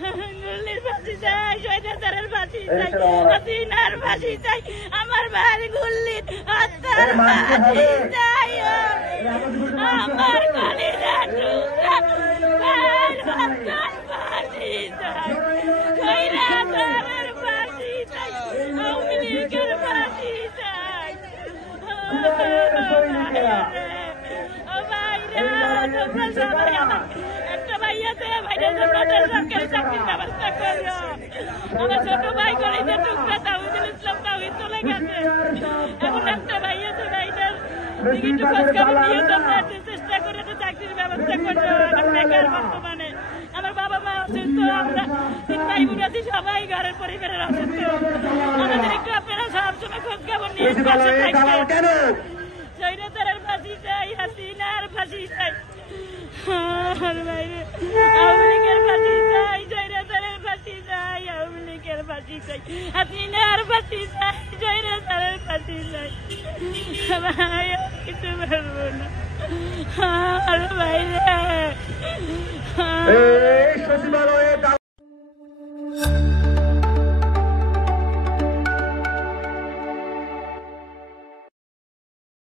গুলির ফাঁসি চাই, স্বৈরাচারের ফাঁসি চাই, হাসিনার ফাঁসি চাই, আমার ভাইয়ের গুলির হত্যার ফাঁসি চাই, আমার কলিজার টুকরা ভাইয়ের হত্যার ফাঁসি চাই, স্বৈরাচারের ফাঁসি চাই, আওয়ামী লীগের ফাঁসি চাই। ও ভাইরা, তোমরা সবাই একটা ভাই আছে, ভাইয়ের জন্য সরকারি চাকরির ব্যবস্থা করো। আমার ছোট ভাই কলেজের টুকরা তাহিদুল ইসলাম তাহিদ চলে গেছে, এখন একটা ভাই আছে, ভাইটার একটু খোঁজ খবর নিয়ে তোমরা চেষ্টা করে চাকরির ব্যবস্থা করো। আমার বেকার বর্তমানে, আমার বাবা মা অসুস্থ, আমরা 3 ভাই বোন আছি, সবাই ঘরের পরিবারের অসুস্থ। আমাদের একটু আপনারা সবসময় খোঁজ খবর নিয়ে কেন স্বৈরাচারের ফাঁসি চাই, হাসিনার ফাঁসি চাই, আমার বাইরে আওয়ামী লীগের ফাঁসি চাই, স্বৈরাচারের ফাঁসি চাই, আওয়ামী লীগের ফাঁসি চাই, হাসিনার ফাঁসি চাই, স্বৈরাচারের ফাঁসি চাই। ভাই কিছু বলবো না, আমার বাইরে